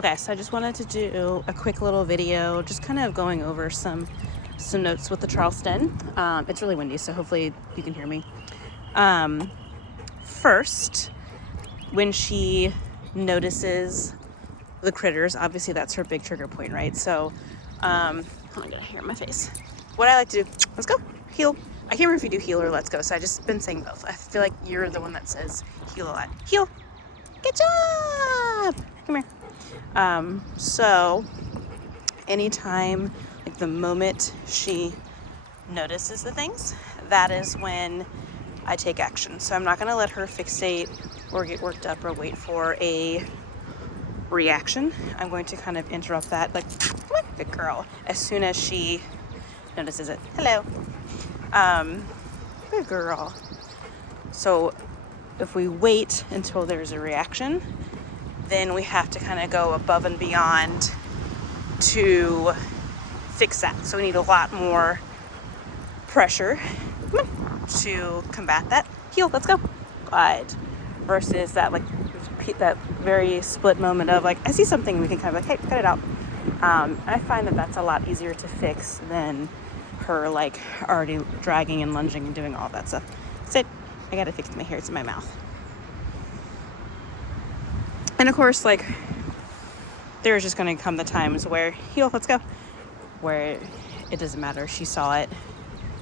Okay, so I just wanted to do a quick little video, just kind of going over some notes with the Charleston. It's really windy, so hopefully you can hear me. First, when she notices the critters, obviously that's her big trigger point, right? So, hold on, I got hair in my face. What I like to do, let's go, heel. I can't remember if you do heel or let's go, so I just been saying both. I feel like you're the one that says heel a lot. Heel, good job, come here. So anytime, like the moment she notices the things, that is when I take action. So I'm not gonna let her fixate or get worked up or wait for a reaction. I'm going to kind of interrupt that, like, what, good girl, as soon as she notices it. Hello. Good girl. So if we wait until there's a reaction, then we have to kind of go above and beyond to fix that. So we need a lot more pressure to combat that. Heel, let's go. Good. Versus that, like, that very split moment of like, I see something and we can kind of like, hey, cut it out. I find that that's a lot easier to fix than her like already dragging and lunging and doing all that stuff. Sit. I gotta fix my hair. It's in my mouth. And of course, like, there's just going to come the times where, heel, let's go, where it doesn't matter. She saw it.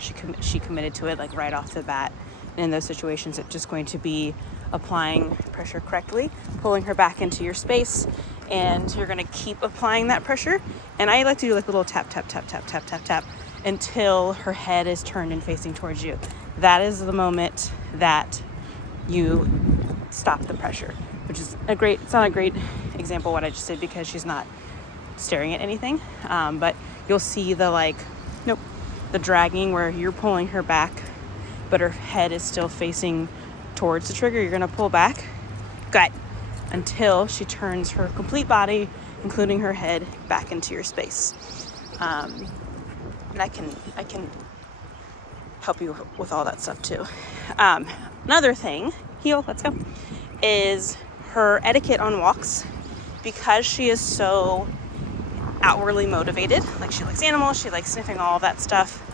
She committed to it, like, right off the bat. And in those situations, it's just going to be applying pressure correctly, pulling her back into your space, and you're going to keep applying that pressure. And I like to do, like, a little tap, tap, tap, tap, tap, tap, tap, until her head is turned and facing towards you. That is the moment that you stop the pressure. Which is it's not a great example of what I just did because she's not staring at anything. But you'll see the the dragging where you're pulling her back, but her head is still facing towards the trigger. You're gonna pull back, gut, until she turns her complete body, including her head, back into your space. And I can help you with all that stuff too. Another thing, heel, let's go, is her etiquette on walks. Because she is so outwardly motivated, like she likes animals, she likes sniffing, all of that stuff,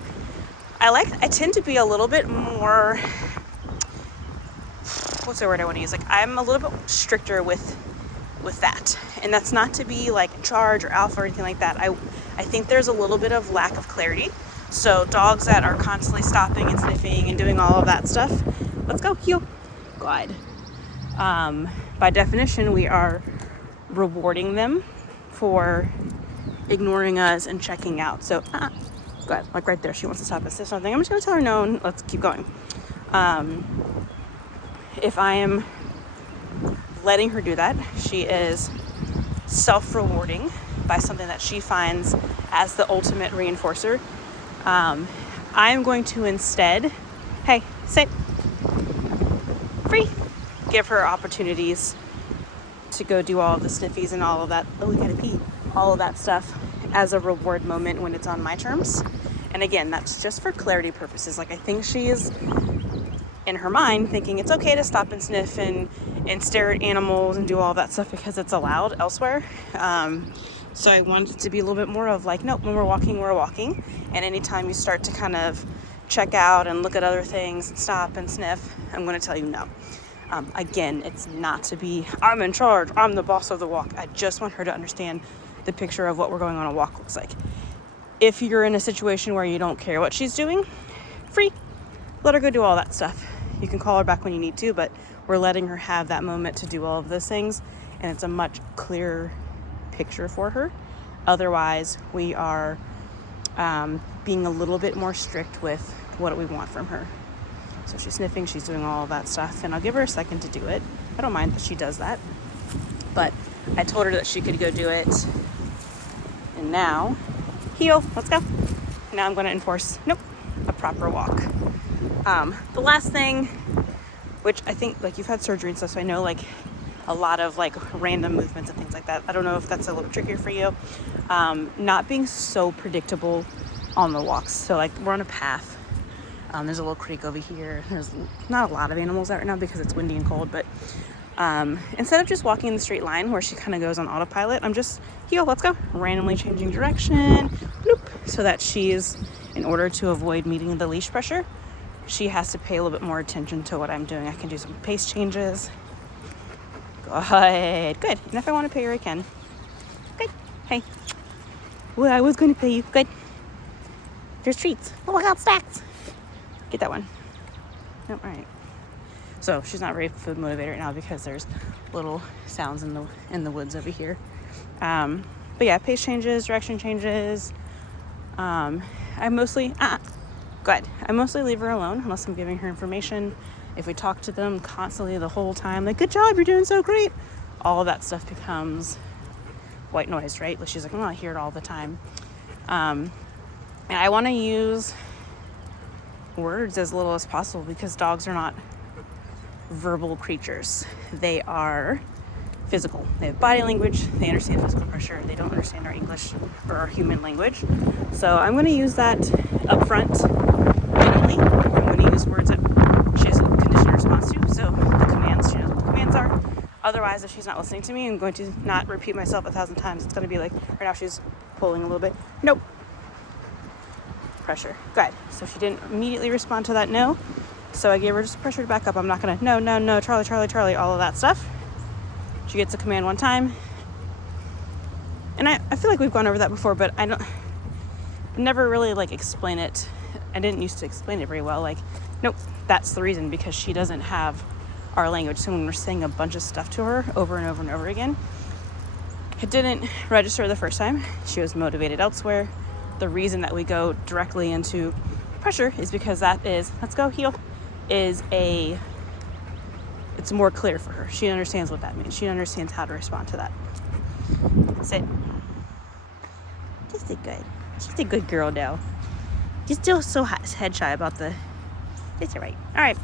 I tend to be a little bit more, what's the word I want to use, like I'm a little bit stricter with that. And that's not to be like in charge or alpha or anything like that. I think there's a little bit of lack of clarity. So dogs that are constantly stopping and sniffing and doing all of that stuff, let's go, heel, good. By definition, we are rewarding them for ignoring us and checking out. So, good. Like right there, she wants to stop and say something. I'm just going to tell her no, and let's keep going. If I am letting her do that, she is self-rewarding by something that she finds as the ultimate reinforcer. I'm going to instead, hey, sit, free. Give her opportunities to go do all of the sniffies and all of that. Oh, we gotta pee. All of that stuff as a reward moment when it's on my terms. And again, that's just for clarity purposes. Like, I think she is in her mind thinking it's okay to stop and sniff and stare at animals and do all that stuff because it's allowed elsewhere. So I want it to be a little bit more of like, nope, when we're walking, we're walking. And anytime you start to kind of check out and look at other things and stop and sniff, I'm going to tell you no. Again, it's not to be, I'm in charge, I'm the boss of the walk. I just want her to understand the picture of what we're going on a walk looks like. If you're in a situation where you don't care what she's doing, free, let her go do all that stuff. You can call her back when you need to, but we're letting her have that moment to do all of those things, and it's a much clearer picture for her. Otherwise, we are being a little bit more strict with what we want from her. So she's sniffing, she's doing all of that stuff, and I'll give her a second to do it. I don't mind that she does that, but I told her that she could go do it. And now, heel, let's go. Now I'm going to enforce, a proper walk. The last thing, which I think, like, you've had surgery and stuff, so I know, like, a lot of, like, random movements and things like that. I don't know if that's a little trickier for you. Not being so predictable on the walks. So, like, we're on a path. There's a little creek over here. There's not a lot of animals out right now because it's windy and cold, but Instead of just walking in the straight line where she kind of goes on autopilot, I'm just, heel, let's go, randomly changing direction, bloop, so that she's, in order to avoid meeting the leash pressure, she has to pay a little bit more attention to what I'm doing. I can do some pace changes. Good. And if I want to pay her, I can. Good. Hey. Well, I was going to pay you. Good. There's treats. Oh, look out, snacks. Get that one. Nope, all right. So she's not very food motivated right now because there's little sounds in the woods over here. But yeah, pace changes, direction changes. I mostly leave her alone unless I'm giving her information. If we talk to them constantly the whole time, like, good job, you're doing so great, all of that stuff becomes white noise, right? Like, she's like, oh, I hear it all the time. And I want to use words as little as possible because dogs are not verbal creatures. They are physical. They have body language. They understand physical pressure. They don't understand our English or our human language. So I'm going to use that up front minimally. I'm going to use words that she has a conditioned response to. So the commands, she knows what the commands are. Otherwise, if she's not listening to me, I'm going to not repeat myself 1,000 times. It's going to be like, right now she's pulling a little bit. Nope. Pressure. Good. So she didn't immediately respond to that no. So I gave her just pressure to back up. I'm not going to, no, Charlie, all of that stuff. She gets a command one time. And I feel like we've gone over that before, but I never really like explain it. I didn't used to explain it very well. Like, nope, that's the reason, because she doesn't have our language. So when we're saying a bunch of stuff to her over and over and over again, it didn't register the first time. She was motivated elsewhere. The reason that we go directly into pressure is because that is, let's go, heel, it's more clear for her. She understands what that means. She understands how to respond to that. Sit. Just a good. She's a good girl now. She's still so head shy about the, it's all right. All right.